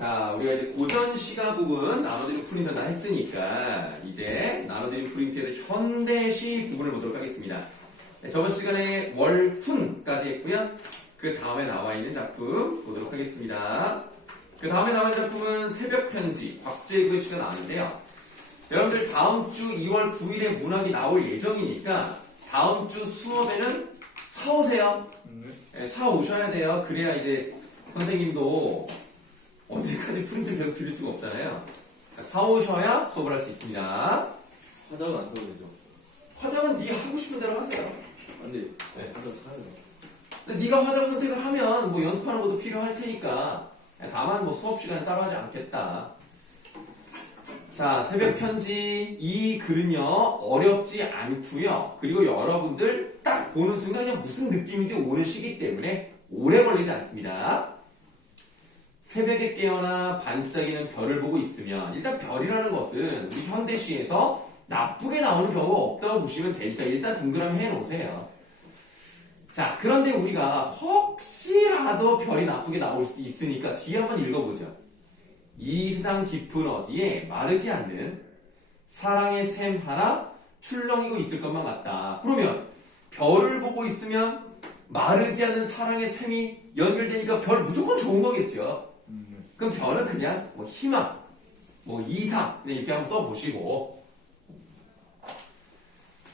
자, 우리가 이제 고전 시가 부분 나눠드린 프린터 다 했으니까 이제 나눠드린 프린트에서 현대시 부분을 보도록 하겠습니다. 네, 저번 시간에 월훈까지 했고요. 그 다음에 나와 있는 작품 보도록 하겠습니다. 그 다음에 나와 있는 작품은 새벽편지, 박수재 글씨가 나왔는데요. 여러분들 다음 주 2월 9일에 문학이 나올 예정이니까 다음 주 수업에는 사오세요. 네, 사오셔야 돼요. 그래야 이제 선생님도 언제까지 프린트를 계속 드릴 수가 없잖아요. 사오셔야 수업을 할 수 있습니다. 화장은 안 써도 되죠? 화장은 네 하고 싶은 대로 하세요. 안 돼. 네, 화장 사야 돼. 근데 네가 화장 선택을 하면 뭐 연습하는 것도 필요할 테니까 다만 뭐 수업 시간에 따로 하지 않겠다. 자, 새벽 편지 이 글은요 어렵지 않고요. 그리고 여러분들 딱 보는 순간 그냥 무슨 느낌인지 오는 시기 때문에 오래 걸리지 않습니다. 새벽에 깨어나 반짝이는 별을 보고 있으면 일단 별이라는 것은 우리 현대시에서 나쁘게 나오는 경우가 없다고 보시면 되니까 일단 동그라미 해놓으세요. 자, 그런데 우리가 혹시라도 별이 나쁘게 나올 수 있으니까 뒤에 한번 읽어보죠. 이 세상 깊은 어디에 마르지 않는 사랑의 샘 하나 출렁이고 있을 것만 같다. 그러면 별을 보고 있으면 마르지 않는 사랑의 샘이 연결되니까 별 무조건 좋은 거겠죠. 그럼 별은 그냥 뭐 희망, 뭐 이상 이렇게 한번 써보시고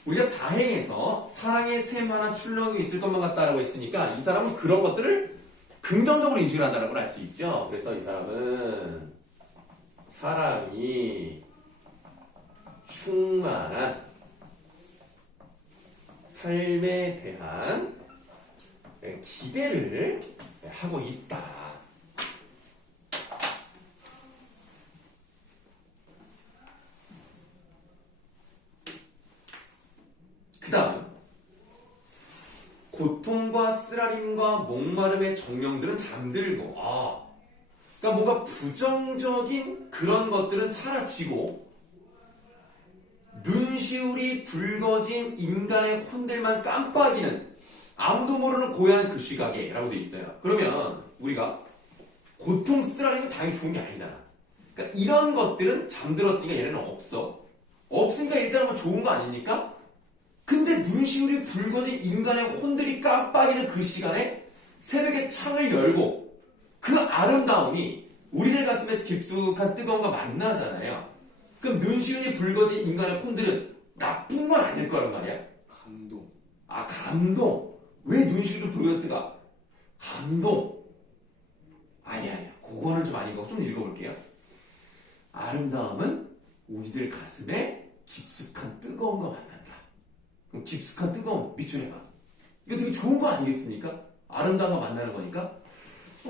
우리가 사행에서 사랑의 샘 하나 출렁이고 있을 것만 같다라고 했으니까 이 사람은 그런 것들을 긍정적으로 인식을 한다는 걸 알 수 있죠. 그래서 이 사람은 사랑이 충만한 삶에 대한 기대를 하고 있다. 그 다음 고통과 쓰라림과 목마름의 정령들은 잠들고 그러니까 뭔가 부정적인 그런 것들은 사라지고 눈시울이 붉어진 인간의 혼들만 깜빡이는 아무도 모르는 고요한 그 시각에 라고 되어 있어요. 그러면 우리가 고통 쓰라림은 당연히 좋은 게 아니잖아. 그러니까 이런 것들은 잠들었으니까 얘네는 없으니까 일단은 뭐 좋은 거 아닙니까? 근데 눈시울이 붉어진 인간의 혼들이 깜빡이는 그 시간에 새벽에 창을 열고 그 아름다움이 우리들 가슴에 깊숙한 뜨거움과 만나잖아요. 그럼 눈시울이 붉어진 인간의 혼들은 나쁜 건 아닐 거란 말이야. 감동. 감동. 왜 눈시울이 붉어졌을까? 감동. 아니야. 그거는 좀 아닌 거. 좀 읽어볼게요. 아름다움은 우리들 가슴에 깊숙한 뜨거움과 만난다. 그럼 깊숙한 뜨거움 밑줄 해봐. 이거 되게 좋은 거 아니겠습니까? 아름다움과 만나는 거니까.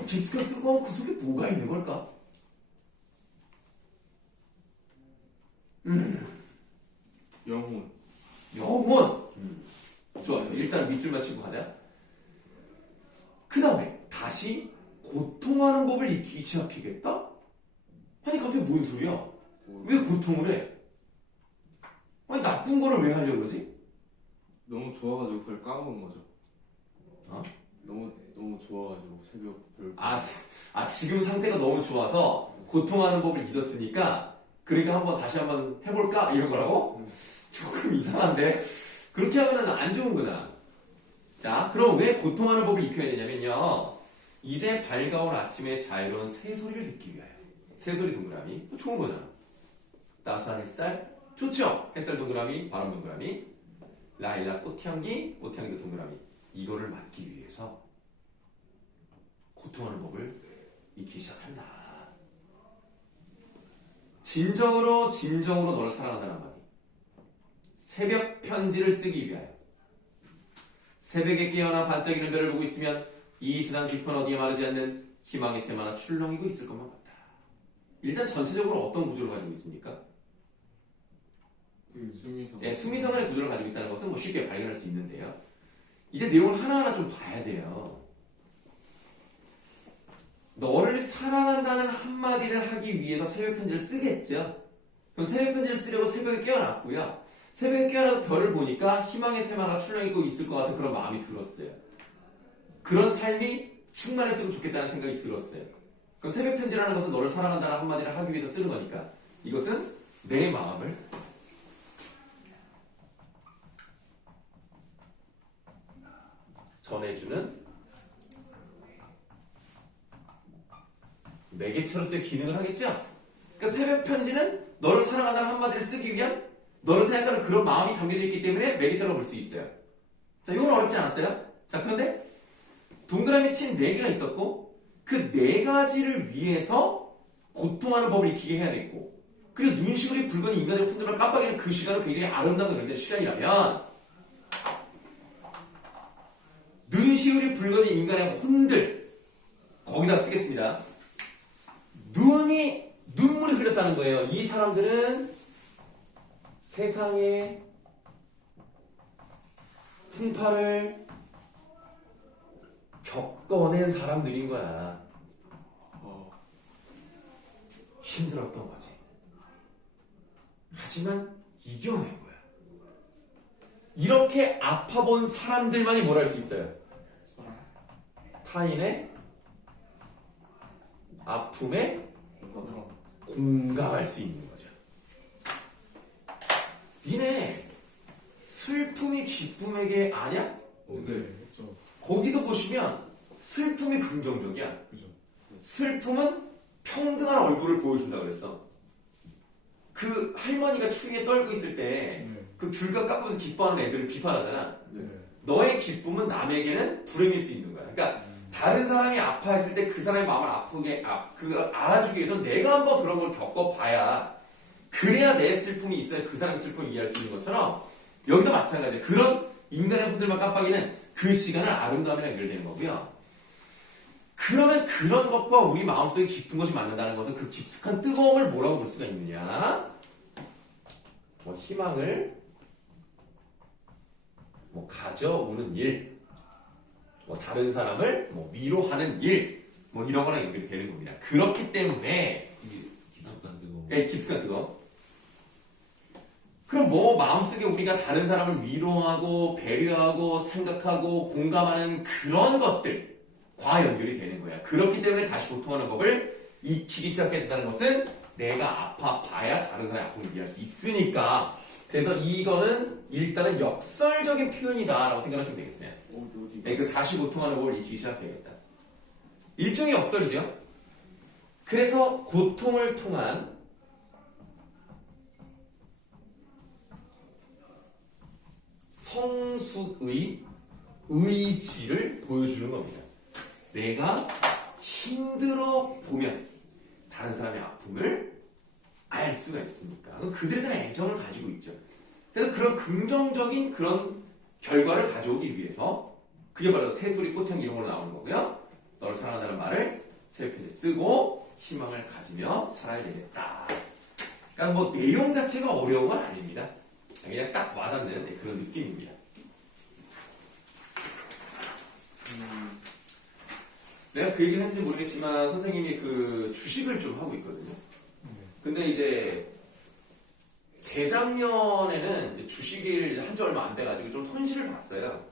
깊숙한 뜨거움 그 속에 뭐가 있는 걸까? 영혼. 좋았어. 일단 밑줄만 치고 가자. 그 다음에 다시 고통하는 법을 익히기 시작하겠다? 아니 갑자기 뭔 소리야? 왜 고통을 해? 아니 나쁜 거를 왜 하려고 그러지? 너무 좋아가지고 그걸 까먹은 거죠. 어? 너무 좋아가지고 새벽 별. 지금 상태가 너무 좋아서 고통하는 법을 잊었으니까 그러니까 다시 한번 해볼까? 이런 거라고? 조금 이상한데 그렇게 하면은 안 좋은 거잖아. 자, 그럼 왜 고통하는 법을 익혀야 되냐면요. 이제 밝아올 아침의 자유로운 새소리를 듣기 위하여. 새소리 동그라미 좋은 거잖아. 따스한 햇살 좋죠? 햇살 동그라미, 바람 동그라미, 라일락 꽃향기도 동그라미. 이거를 맡기 위해서 고통하는 법을 익히기 시작한다. 진정으로 너를 사랑한다는 한마디. 새벽 편지를 쓰기 위하여. 새벽에 깨어나 반짝이는 별을 보고 있으면 이 세상 깊은 어디에 마르지 않는 희망의 샘 하나 출렁이고 있을 것만 같다. 일단 전체적으로 어떤 구조를 가지고 있습니까? 수미성. 네, 수미성간의 구조를 가지고 있다는 것은 뭐 쉽게 발견할 수 있는데요. 이제 내용을 하나하나 좀 봐야 돼요. 너를 사랑한다는 한마디를 하기 위해서 새벽 편지를 쓰겠죠. 그럼 새벽 편지를 쓰려고 새벽에 깨어났고요. 새벽에 깨어나서 별을 보니까 희망의 샘 하나 출렁이고 있을 것 같은 그런 마음이 들었어요. 그런 삶이 충만했으면 좋겠다는 생각이 들었어요. 그럼 새벽 편지라는 것은 너를 사랑한다는 한마디를 하기 위해서 쓰는 거니까 이것은 내 마음을 전해주는 매개체로서의 기능을 하겠죠? 그러니까 새벽 편지는 너를 사랑한다는 한마디를 쓰기 위한 너를 생각하는 그런 마음이 담겨져 있기 때문에 매개체로 볼 수 있어요. 자, 이건 어렵지 않았어요? 자, 그런데 동그라미 친 4개가 있었고 그 4가지를 위해서 고통하는 법을 익히게 해야 되겠고 그리고 눈시울이 붉은 인간의 흔들을 깜빡이는 그 시간은 굉장히 아름다운 그런 시간이라면 눈시울이 붉은 인간의 혼들 거기다 쓰겠습니다. 눈물이 흘렸다는 거예요. 이 사람들은 세상의 풍파를 겪어낸 사람들인 거야. 힘들었던 거지. 하지만 이겨낸 거야. 이렇게 아파본 사람들만이 뭘 할 수 있어요? 타인의 아픔에 공감할 수 있는 거죠. 니네 슬픔이 기쁨에게 아냐? 네, 그렇죠. 거기도 보시면 슬픔이 긍정적이야. 그죠. 슬픔은 평등한 얼굴을 보여준다 그랬어. 그 할머니가 추위에 떨고 있을 때 그 귤값 깎고서 기뻐하는 애들을 비판하잖아. 네. 너의 기쁨은 남에게는 불행일 수 있는 거야. 그러니까 다른 사람이 아파했을 때 그 사람의 마음을 아프게 알아주기 위해서 내가 한번 그런 걸 겪어봐야 그래야 내 슬픔이 있어야 그 사람의 슬픔을 이해할 수 있는 것처럼 여기도 마찬가지야. 그런 인간의 분들만 깜빡이는 그 시간은 아름다움이랑 연결되는 거고요. 그러면 그런 것과 우리 마음속에 깊은 것이 맞는다는 것은 그 깊숙한 뜨거움을 뭐라고 볼 수가 있느냐? 뭐 희망을 뭐 가져오는 일, 뭐 다른 사람을 뭐 위로하는 일, 뭐 이런 거랑 연결이 되는 겁니다. 그렇기 때문에 깊숙한 뜨거움. 예, 깊숙한 뜨거움. 그럼 뭐 마음속에 우리가 다른 사람을 위로하고 배려하고 생각하고 공감하는 그런 것들과 연결이 되는 거야. 그렇기 때문에 다시 고통하는 법을 익히기 시작해야 된다는 것은 내가 아파봐야 다른 사람의 아픔을 이해할 수 있으니까. 그래서 이거는 일단은 역설적인 표현이다라고 생각하시면 되겠어요. 네, 그 다시 고통하는 법을 익히기 시작해야겠다. 일종의 역설이죠. 그래서 고통을 통한 성숙의 의지를 보여주는 겁니다. 내가 힘들어 보면 다른 사람의 아픔을 알 수가 있으니까 그들에 대한 애정을 가지고 있죠. 그래서 그런 긍정적인 그런 결과를 가져오기 위해서 그게 바로 새소리 꽃향기 이런 걸로 나오는 거고요. 너를 사랑한다는 말을 새벽에 쓰고 희망을 가지며 살아야 되겠다. 그러니까 뭐 내용 자체가 어려운 건 아닙니다. 그냥 딱 와닿는 그런 느낌입니다. 내가 그 얘기를 했는지 모르겠지만 선생님이 그 주식을 좀 하고 있거든요. 근데 이제 재작년에는 이제 주식을 한 지 얼마 안 돼가지고 좀 손실을 봤어요.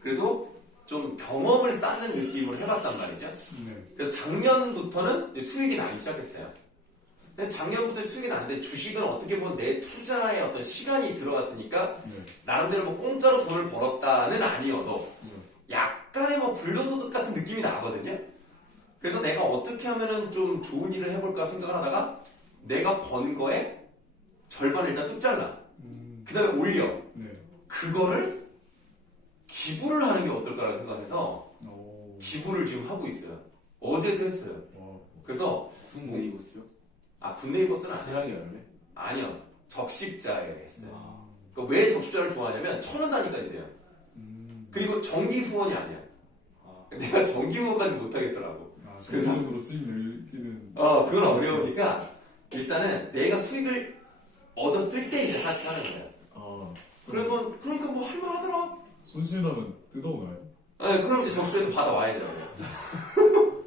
그래도 좀 경험을 쌓는 느낌으로 해봤단 말이죠. 그래서 작년부터는 이제 수익이 나기 시작했어요. 근데 작년부터 수익이 나는데 주식은 어떻게 보면 내 투자에 어떤 시간이 들어갔으니까 나름대로 뭐 공짜로 돈을 벌었다는 아니어도 약간의 뭐 불로소득 같은 느낌이 나거든요. 그래서 내가 어떻게 하면은 좀 좋은 일을 해볼까 생각을 하다가 내가 번 거에 절반을 일단 뚝 잘라. 그 다음에 올려. 그거를 기부를 하는 게 어떨까라는 생각해서 기부를 지금 하고 있어요. 어제도 했어요. 그래서 군네이버스요? 군네이버스는 아니에요. 사랑의 열매? 아니요. 적십자에 했어요. 그러니까 왜 적십자를 좋아하냐면 1,000원 단위까지 돼요. 그리고 정기 후원이 아니야. 내가 정기 후원까지 못하겠더라고. 정기적으로 수익 늘리는. 그건 어려우니까 일단은 내가 수익을 얻었을 때 이제 하나씩 하는 거예요. 그러니까 뭐 할만하더라. 손실 나면 뜯어오나요? 그럼 이제 적십자에도 받아와야 되더라고요.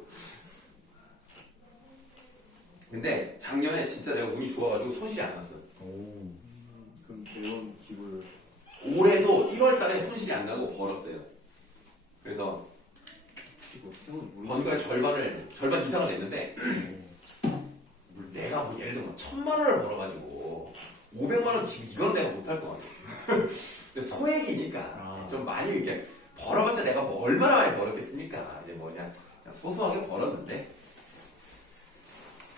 근데 작년에 진짜 내가 운이 좋아가지고 손실이 안 났어요. 그럼 매번 기부를. 올해도 1월 달에 손실이 안 나고 벌었어요. 그래서 번 거의 절반 이상을 냈는데 내가 뭐 예를 들면 1,000만 원을 벌어가지고 500만 원 이건 내가 못할 것 같아. 근데 소액이니까 좀 많이 이렇게 벌어봤자 내가 뭐 얼마나 많이 벌었겠습니까? 이제 뭐 그냥 소소하게 벌었는데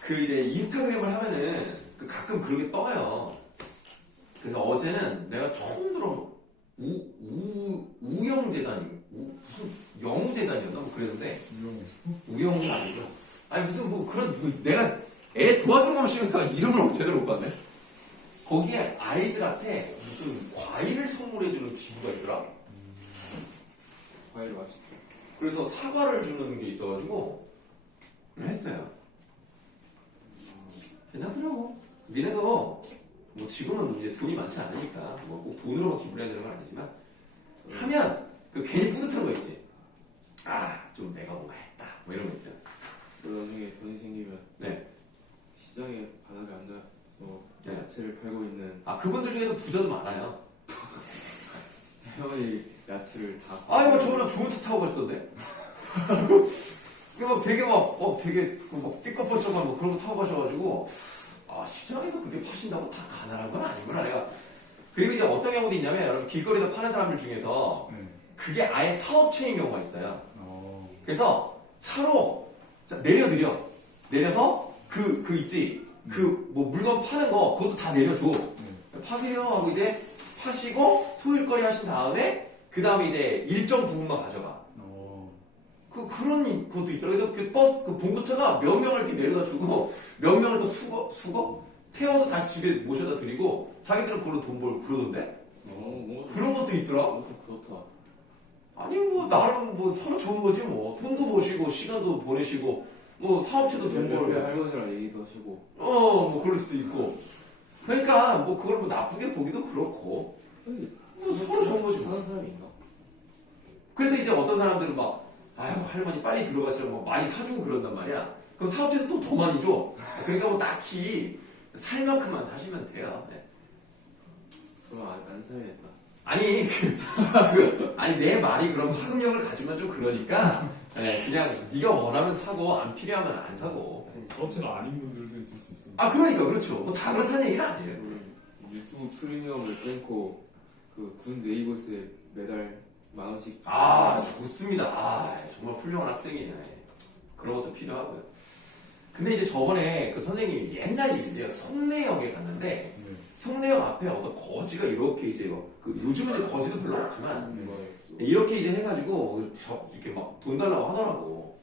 그 이제 인스타그램을 하면은 그 가끔 그런 게 떠요. 그래서 어제는 내가 처음 들어 우영재단이 무슨 영우재단이었나 뭐 그랬는데 우영은 아니고 아니 무슨 뭐 그런 뭐 내가 애 도와주는 거 싫으니까 이름을 제대로 못 봤네. 거기에 아이들한테 무슨 과일을 선물해주는 기부가 있더라. 과일 맛있죠. 그래서 사과를 주는 게 있어가지고 했어요. 괜찮더라고. 미래도 뭐 지금은 이제 돈이 많지 않으니까 뭐 꼭 돈으로만 기부를 해야 되는 건 아니지만 하면 그 괜히 뿌듯한 거 있지. 아, 좀 내가 뭔가 했다. 뭐 이런 거 있잖아. 나중에 돈이 생기면 네. 시장에 바닥에 앉아서 네. 야채를 팔고 있는 아, 그분들 중에서 부자도 많아요. 할머니 야채를 다. 아니, 뭐 저번에 좋은 차 타고 가시던데. 막 되게 되게 막 삐껍번쩍한 뭐 그런 거 타고 가셔가지고 아, 시장에서 그렇게 파신다고 다 가난한 건 아니구나 내가. 그리고 이제 어떤 경우도 있냐면 여러분 길거리에서 파는 사람들 중에서 그게 아예 사업체인 경우가 있어요. 그래서 차로 내려서 그 있지 그 뭐 물건 파는 거 그것도 다 내려줘. 파세요 하고 이제 파시고 소일거리 하신 다음에 그 다음에 이제 일정 부분만 가져가. 그런 것도 있더라고요. 그래서 그 버스 그 봉고차가 몇 명을 이렇게 내려다 주고 몇 명을 또 수거 태워서 다시 집에 모셔다 드리고 자기들은 그걸로 돈 벌고 그러던데. 그런 것도 있더라. 좀 그렇다. 아니 뭐 나름 뭐 서로 좋은 거지 뭐 돈도 버시고 시간도 보내시고 뭐 사업체도 돈 옆에 벌고 할머니랑 얘기도 하시고. 뭐 그럴 수도 있고 그러니까 뭐 그걸 뭐 나쁘게 보기도 그렇고 뭐 서로 좋은 거지 뭐. 사는 사람이 있나? 그래서 이제 어떤 사람들은 막 아이고 할머니 빨리 들어가시라고 뭐 많이 사주고 그런단 말이야. 그럼 사업체에서 또 더 많이 줘. 그러니까 뭐 딱히 살 만큼만 사시면 돼요. 네. 그럼 안 사야겠다. 아니 아니 내 말이 그럼 파급력을 가지면 좀 그러니까 네, 그냥 네가 원하면 사고 안 필요하면 안 사고. 사업체가 아닌 분들도 있을 수 있어요. 아 그러니까 그렇죠. 뭐 다 그렇다는 얘기는 아니에요. 유튜브 프리미엄을 끊고 그 군 네이버스에 매달 10,000원씩. 아 좋습니다. 아 정말 훌륭한 학생이네. 그런 것도 필요하고요. 근데 이제 저번에 그 선생님이 옛날 일인데요. 송내역에 갔는데 송내역 앞에 어떤 거지가 이렇게 이제 그 요즘은 거지도 별로 없지만 이렇게 이제 해가지고 이렇게 막 돈 달라고 하더라고.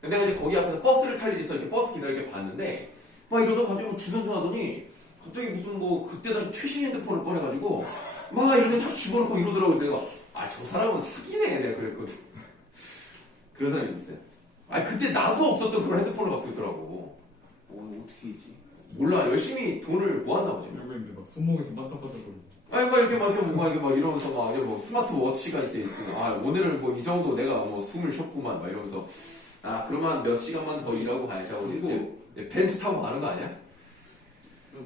근데 내가 이제 거기 앞에서 버스를 탈 일이 있어 이렇게 버스 기다리게 봤는데 막 이러다 갑자기 뭐 주선수 하더니 갑자기 무슨 뭐 그때 당시 최신 핸드폰을 꺼내가지고 막 이렇게 다 집어넣고 이러더라고요. 내가 아 저 사람은 사기네 내가 그랬거든. 그런 사람이 있어요. 아 그때 나도 없었던 그런 핸드폰을 갖고 있더라고. 어떻게 이지? 몰라 열심히 돈을 모았나 보지. 그리고 근데 막 손목에서 반짝반짝거리고. 아니 막 이렇게 막 이러면서 막 이제 뭐 스마트워치가 이제 있으면 아 오늘은 뭐 이 정도 내가 뭐 숨을 쉬었구만 막 이러면서 아 그러면 몇 시간만 더 일하고 가야지 하고 이제 벤츠 타고 가는 거 아니야?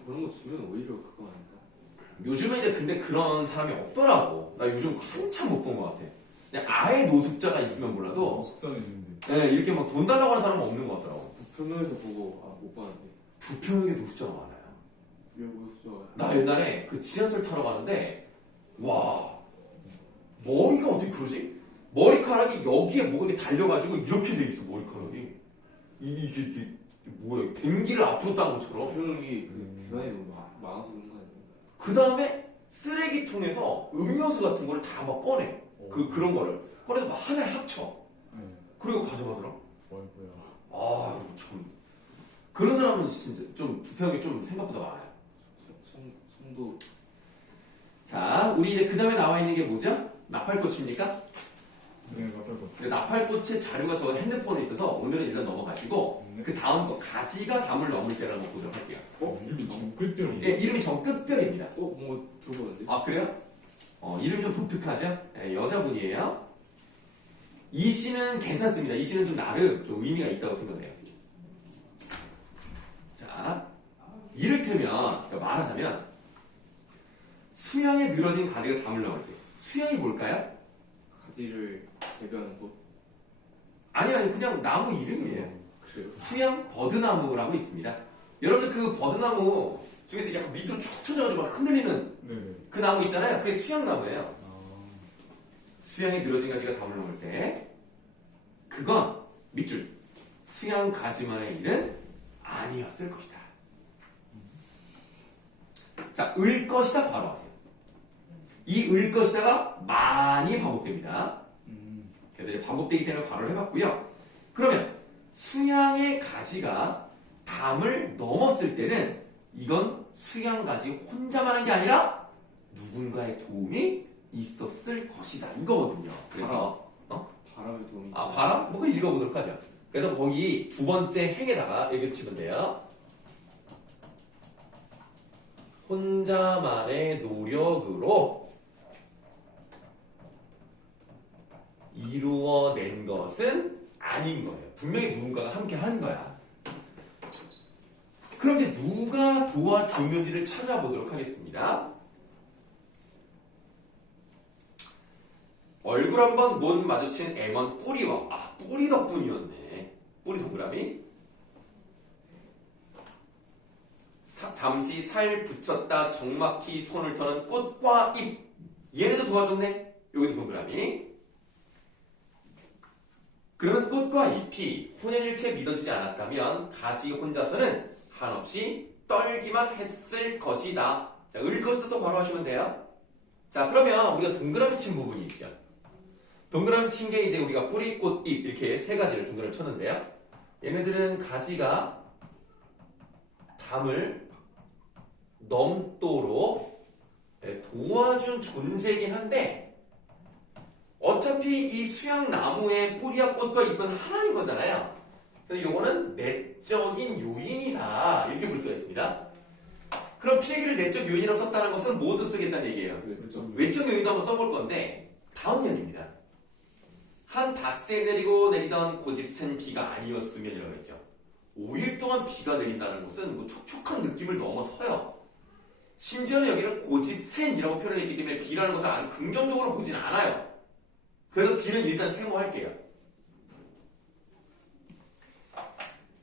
그런 거 주면 오히려 그거 아닌가? 요즘은 이제 근데 그런 사람이 없더라고. 나 요즘 한참 못 본 것 같아. 그냥 아예 노숙자가 있으면 몰라도 숙자는 있는데. 네, 이렇게 막 돈 달라고 하는 사람은 없는 것 같더라고. 부평역에서 보고 못 봤는데. 부평역에 노숙자가 많아요. 여기 숙자가. 나 옛날에 그 지하철 타러 가는데 와 머리가 어떻게 그러지? 머리카락이 여기에 뭐가 이렇게 달려가지고 이렇게 돼 있어 머리카락이. 이게 뭐야? 댕기를 앞으로 딴 것처럼. 부평역이 그 비만이 너무 많아서 그런 거 아니에요? 그 다음에 쓰레기통에서 음료수 같은 거를 다 막 꺼내. 그런 거를 꺼내서 막 하나에 합쳐. 그리고 가져가더라. 뭐야? 아, 참. 그런 사람은 진짜 좀 부평이 좀 생각보다 많아요. 송도. 자, 우리 이제 그 다음에 나와 있는 게 뭐죠? 나팔꽃입니까? 네, 나팔꽃. 근데 나팔꽃의 자료가 저 핸드폰에 있어서 오늘은 일단 넘어가시고 그 다음 거 가지가 담을 넘을 때라는 거 보도록 할게요. 이름이 정끝병이. 예, 이름이 정끝별입니다. 뭔가 들어보는데? 아, 그래요? 이름이 좀 독특하죠? 예, 여자분이에요. 이 씨는 괜찮습니다. 이 씨는 좀 나름 좀 의미가 있다고 생각해요. 자, 이를테면 말하자면 수영에 늘어진 가지가 담을 넘을 때 수영이 뭘까요? 가지를 재배하는 곳. 아니 그냥 나무 이름이에요. 그래요? 수양 버드나무라고 있습니다. 여러분들 그 버드나무 중에서 약간 밑으로 쭉 쳐져가지고 막 흔들리는 네네. 그 나무 있잖아요. 그게 수양나무예요. 아. 수양에 늘어진 가지가 담을 놓을 때 그건 밑줄 수양 가지만의 일은 아니었을 것이다. 자, 을 것이다 바로 하세요. 이 을 것이다가 많이 반복됩니다. 그래서 이제 반복되기 때문에 괄호를 해봤고요. 그러면 수양의 가지가 담을 넘었을 때는 이건 수양 가지 혼자만 한 게 아니라 누군가의 도움이 있었을 것이다 이거거든요. 그래서 바람의 도움이. 바람? 뭐 읽어보도록 하죠. 그래서 거기 두 번째 행에다가 여기 쓰시면 돼요. 혼자만의 노력으로 이루어낸 것은 아닌 거예요. 분명히 누군가가 함께 한 거야. 그럼 이제 누가 도와줬는지를 찾아보도록 하겠습니다. 얼굴 한번 못 마주친 M1 뿌리와 뿌리 덕분이었네. 뿌리 동그라미. 잠시 살 붙였다 정막히 손을 터는 꽃과 잎. 얘네도 도와줬네. 여기도 동그라미. 그러면 꽃과 잎이 혼연일체 믿어지지 않았다면 가지 혼자서는 한없이 떨기만 했을 것이다. 자, 을 것을 또 괄호하시면 돼요. 자, 그러면 우리가 동그라미 친 부분이 있죠. 동그라미 친 게 이제 우리가 뿌리, 꽃, 잎 이렇게 세 가지를 동그라미 쳤는데요. 얘네들은 가지가 담을 넘도록 도와준 존재이긴 한데 어차피 이 수양나무의 뿌리와 꽃과 잎은 하나인 거잖아요. 그래서 요거는 내적인 요인이다 이렇게 볼 수가 있습니다. 그럼 필기를 내적 요인이라고 썼다는 것은 모두 쓰겠다는 얘기예요. 외적 요인도 한번 써볼 건데 다음 년입니다. 한 닷새 내리고 내리던 고집센 비가 아니었으면이라고 했죠. 5일 동안 비가 내린다는 것은 뭐 촉촉한 느낌을 넘어서요. 심지어는 여기를 고집센이라고 표현했기 때문에 비라는 것을 아주 긍정적으로 보진 않아요. 그래서 비는 일단 세모할게요.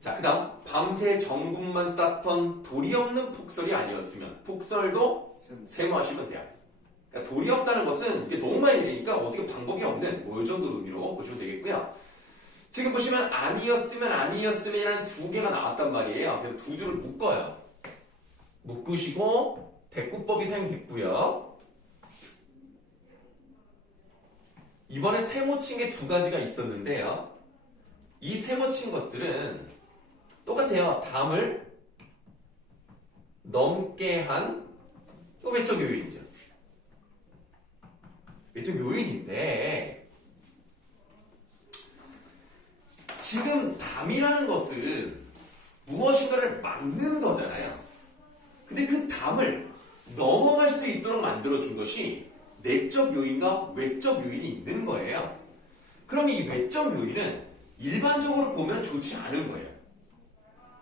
자, 그 다음 밤새 정분만 쌓던 돌이 없는 폭설이 아니었으면 폭설도 세모하시면 돼요. 그러니까 돌이 없다는 것은 이게 너무 많이 내리니까 어떻게 방법이 없는 뭐 이 정도 의미로 보시면 되겠고요. 지금 보시면 아니었으면이라는 두 개가 나왔단 말이에요. 그래서 두 줄을 묶어요. 묶으시고 대꾸법이 사용됐고요. 이번에 세모 친 게 두 가지가 있었는데요. 이 세모 친 것들은 똑같아요. 담을 넘게 한 외적 요인이죠. 외적 요인인데 지금 담이라는 것은 무엇인가를 막는 거잖아요. 근데 그 담을 넘어갈 수 있도록 만들어준 것이 내적 요인과 외적 요인이 있는 거예요. 그럼 이 외적 요인은 일반적으로 보면 좋지 않은 거예요.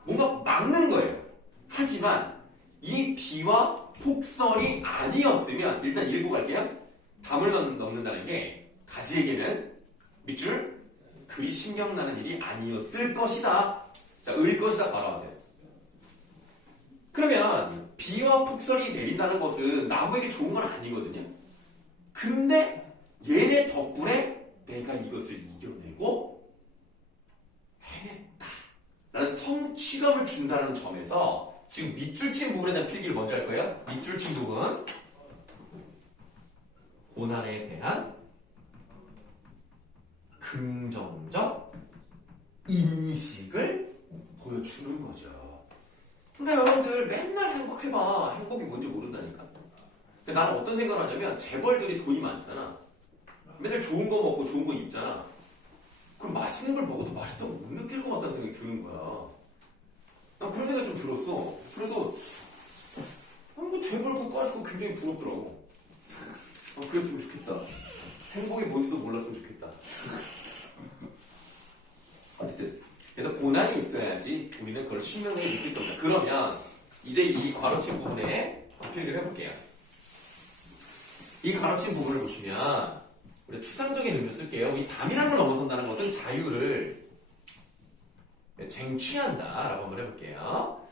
뭔가 막는 거예요. 하지만 이 비와 폭설이 아니었으면 일단 읽고 갈게요. 담을 넘는다는 게 가지에게는 밑줄 그리 신경나는 일이 아니었을 것이다. 자, 을 것이다 바로 하세요. 그러면 비와 폭설이 내린다는 것은 나무에게 좋은 건 아니거든요. 근데 얘네 덕분에 내가 이것을 이겨내고 해냈다 라는 성취감을 준다는 점에서 지금 밑줄 친 부분에 대한 필기를 먼저 할 거예요. 밑줄 친 부분 고난에 대한 긍정적 인식을 보여주는 거죠. 그러니까 여러분들 맨날 행복해봐. 행복이 뭔지 모른다니까. 근데 나는 어떤 생각을 하냐면 재벌들이 돈이 많잖아. 맨날 좋은 거 먹고 좋은 거 입잖아. 그럼 맛있는 걸 먹어도 맛있다고 못 느낄 것 같다는 생각이 드는 거야. 난 그런 생각이 좀 들었어. 그래서 뭐 재벌 그거 가지고 굉장히 부럽더라고. 그랬으면 좋겠다. 행복이 뭔지도 몰랐으면 좋겠다. 어쨌든 그래서 고난이 있어야지 우리는 그걸 신명하게 느낄 겁니다. 그러면 이제 이 괄호친 부분에 필기를 해볼게요. 이 괄호친 부분을 보시면 우리 추상적인 의미로 쓸게요. 이 담이라는 걸 넘어선다는 것은 자유를 쟁취한다라고 한번 해볼게요.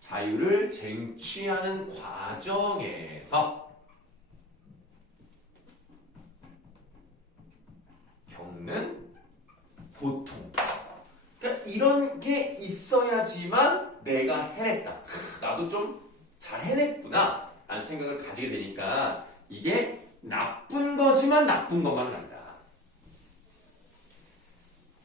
자유를 쟁취하는 과정에서 겪는 고통. 그러니까 이런 게 있어야지만 내가 해냈다. 나도 좀 잘 해냈구나 라는 생각을 가지게 되니까 이게 나쁜 거지만 나쁜 것만은 아니다.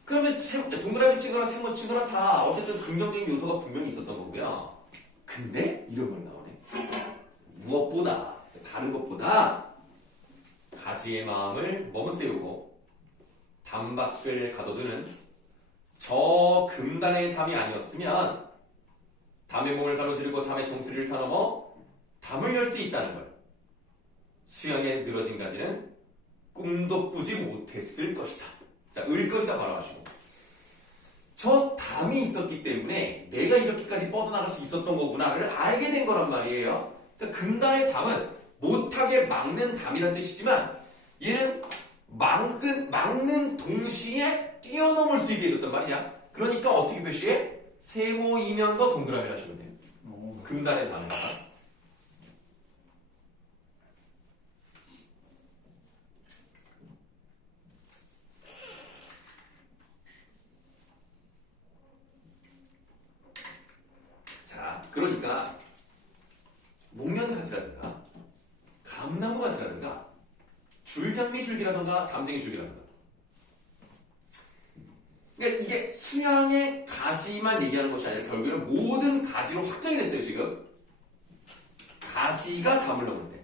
그러면 동그라미 치거나 세모 치거나 다 어쨌든 긍정적인 요소가 분명히 있었던 거고요. 근데 이런 말 나오네. 무엇보다 다른 것보다 가지의 마음을 머무세우고 담 밖을 가둬두는 저 금단의 담이 아니었으면 담의 몸을 가로지르고 담의 종소리를 타넘어 담을 열 수 있다는 걸. 수양에 늘어진 가지는 꿈도 꾸지 못했을 것이다. 자, 을 것이다 발언하시고. 저 담이 있었기 때문에 내가 이렇게까지 뻗어나갈 수 있었던 거구나를 알게 된 거란 말이에요. 그러니까 금단의 담은 못하게 막는 담이란 뜻이지만 얘는 막는 동시에 뛰어넘을 수 있게 해줬단 말이야. 그러니까 어떻게 표시해? 세모이면서 동그라미를 하시면 돼요. 금단의 담에다가. 자, 그러니까 목련가지라든가 감나무가지라든가 줄장미 줄기라든가 담쟁이 줄기라든가 그러니까 이게 수양의 가지만 얘기하는 것이 아니라 결국에는 모든 가지로 확장이 됐어요. 지금 가지가 담을 넘을 때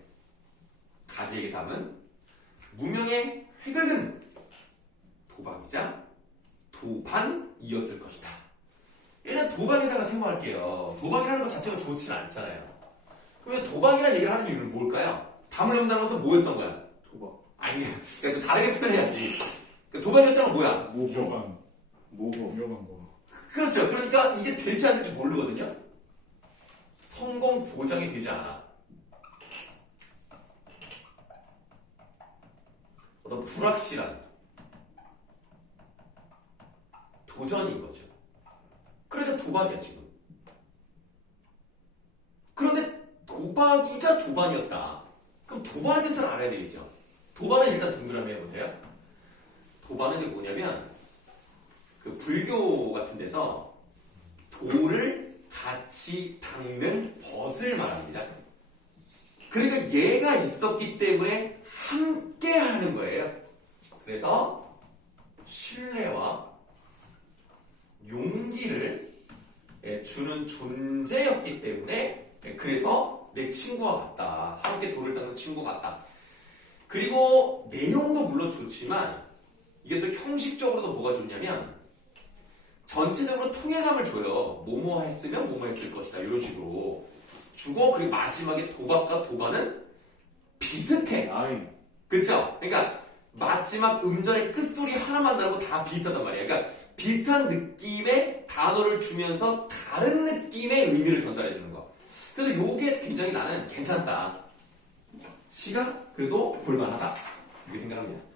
가지에게 담은 무명의 회긁은 도박이자 도반이었을 것이다. 일단 도박에다가 생각할게요. 도박이라는 것 자체가 좋지는 않잖아요. 그러면 도박이라는 얘기를 하는 이유는 뭘까요? 담을 넘는다는 것은 뭐였던 거야? 도박. 아니, 그러니까 다르게 표현해야지. 도박이었다는 건 뭐야? 모범. 위험한 거. 그렇죠. 그러니까 이게 될지 안 될지 모르거든요. 성공 보장이 되지 않아. 어떤 불확실한 도전인 거죠. 그러니까 도박이야 지금. 그런데 도박이자 도반이었다. 그럼 도반에 대해서는 알아야 되겠죠. 도반은 일단 동그라미 해보세요. 도반은 뭐냐면 그 불교 같은 데서 돌을 같이 닦는 벗을 말합니다. 그러니까 얘가 있었기 때문에 함께 하는 거예요. 그래서 신뢰와 용기를 주는 존재였기 때문에 그래서 내 친구와 같다. 함께 돌을 닦는 친구 같다. 그리고 내용도 물론 좋지만 이게 또 형식적으로도 뭐가 좋냐면 전체적으로 통일감을 줘요. 뭐뭐 했으면 뭐뭐 했을 것이다. 이런 식으로 주고 그리고 마지막에 도박과 도반은 비슷해. 그쵸? 그러니까 마지막 음절의 끝소리 하나만 다르고 다 비슷하단 말이야. 그러니까 비슷한 느낌의 단어를 주면서 다른 느낌의 의미를 전달해 주는 거. 그래서 요게 굉장히 나는 괜찮다. 시가 그래도 볼만하다. 이렇게 생각합니다.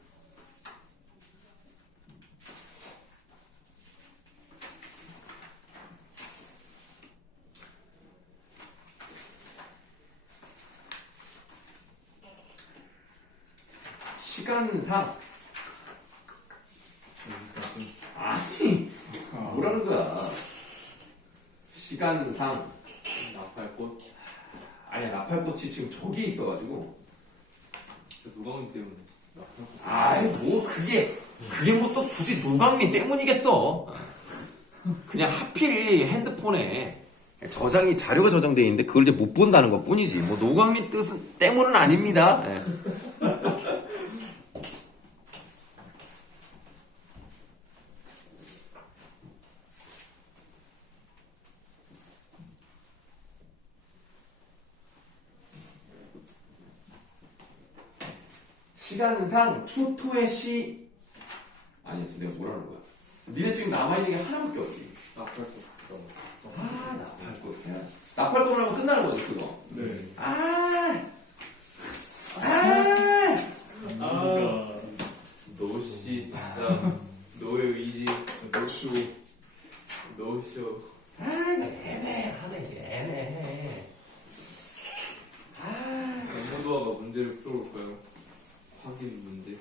시간상 아니 뭐라는 거야. 시간상 나팔꽃. 아니야 나팔꽃이 지금 저기 있어가지고 진짜 노광민 때문에 나팔꽃. 아이 뭐 그게 뭐 또 굳이 노광민 때문이겠어. 그냥 하필 핸드폰에 자료가 저장돼 있는데 그걸 이제 못 본다는 것 뿐이지 뭐 노광민 뜻은 때문은 아닙니다. 네. 시간상 초토의 시 아니 지금 내가 뭐라는 거야? 니네 지금 남아있는 게 하나밖에 없지. 나팔꽃. 아 나팔꽃. 나팔꽃을 하면 끝나는 거지 그거. 네. 아. 너무 쉬워. 아, 이거 애매하네, 지금 애매해. 아, 연구도화가 문제를 풀어볼까요? 확인 문제.